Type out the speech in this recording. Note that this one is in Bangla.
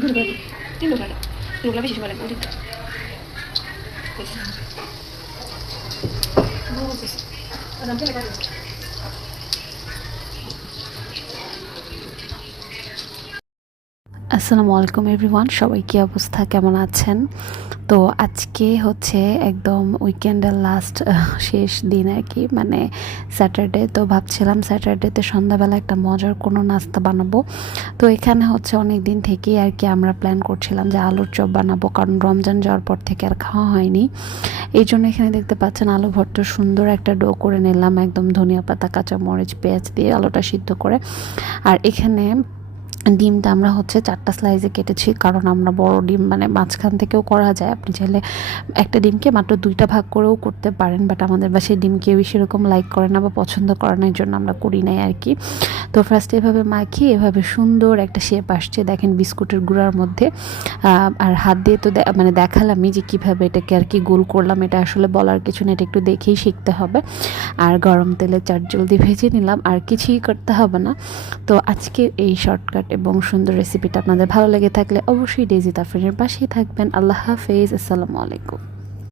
দুটো করে দিই, তিন লোক লাগে, লোকলা বেশি সময় লাগবে ওদিকটা। আসসালামু আলাইকুম এভরিওয়ান, সবাই কী অবস্থা, কেমন আছেন? তো আজকে হচ্ছে একদম উইকেন্ডের লাস্ট শেষ দিন আর কি, মানে স্যাটারডে। তো ভাবছিলাম স্যাটারডেতে সন্ধ্যাবেলা একটা মজার কোনো নাস্তা বানাবো। তো এখানে হচ্ছে অনেক দিন থেকেই আর কি আমরা প্ল্যান করছিলাম যে আলুর চপ বানাবো, কারণ রমজান যাওয়ার পর থেকে আর খাওয়া হয়নি। এই জন্য এখানে দেখতে পাচ্ছেন আলু ভর্তা সুন্দর একটা ডো করে নিলাম, একদম ধনিয়া পাতা, কাঁচামরিচ, পেঁয়াজ দিয়ে আলুটা সিদ্ধ করে। আর এখানে ডিমটা আমরা হচ্ছে 4টা স্লাইসে কেটেছি, কারণ আমরা বড় ডিম মানে মাঝখান থেকেও করা যায়, আপনি চাইলে একটা ডিমকে মাত্র 2টা ভাগ করেও করতে পারেন, বাট আমাদের বাসায় ডিম কেউ সেরকম লাইক করে না বা পছন্দ করে না, এর জন্য আমরা করি নাই আর কি। তো ফার্স্টে এভাবে মাখিয়ে এভাবে সুন্দর একটা শেপ আসছে, দেখেন বিস্কুটের গুঁড়ার মধ্যে। আর হাত দিয়ে তো মানে দেখালামই যে কীভাবে এটাকে আর কি গোল করলাম, এটা আসলে বলার কিছু না, এটা একটু দেখেই শিখতে হবে। আর গরম তেলে জলদি ভেজে নিলাম, আর কিছুই করতে হবে না। তো আজকের এই শর্টকাট এবং সুন্দর রেসিপিটা আপনাদের ভালো লেগে থাকলে অবশ্যই ডেইজি তাফরিনের পাশেই থাকবেন। আল্লাহ হাফেজ, আসসালামু আলাইকুম।